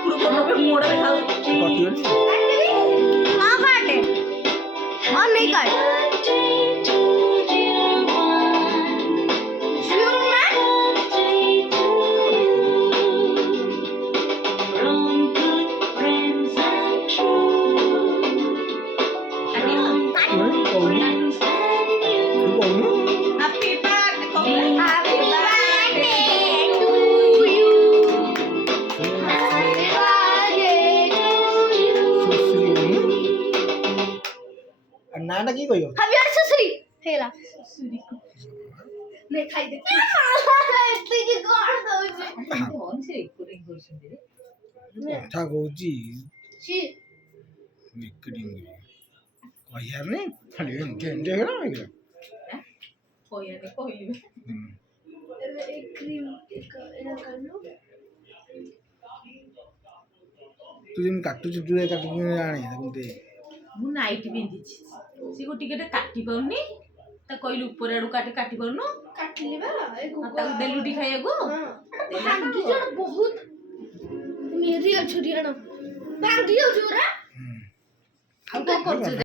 ଉପରୁ ପଟରେ ମୁହଁଟା ଦେଖାଉ କଟିଗଲି हाँ काटे और नहीं काट ହାପି ବାର୍ଥଡେ କହୁନ Happy birthday to you. Happy birthday to you. ନାଟା କି କହିବ Happy birthday सुश्री हेला ने खाई दे एते की कोण दउचे କଣ ସେ ରେକର୍ଡିଂ କରୁଛନ୍ତି ରେ କଥା କହୁଛି सी ରେକର୍ଡିଂ କହିବାର ନାହିଁ ଖାଲି ଏମିତି ଏମିତି ହେଇଗଲା କହିଆନି କହିଲି एक क्रीम एना कर लो ତୁ ଯେମିତି କାଟୁଛୁ ତୁ କାଟିକି ଆଣେ ତାକୁ ଦେ ମୁଁ ନାଇଟି ପିନ୍ଧିଛି ସେ ଗୋ ଟିକେ କାଟି ପାରୁନି ତା କହିଲି ଉପର ଆଡୁ କାଟି ପାରୁନୁ काट लेबा ए ତାକୁ ଦେଲୁଟି ଖାଇବାକୁ भांगी जण बहुत मेरी छुरियाण भांगी हो जोरा ଆଉ କଣ କରୁଛୁ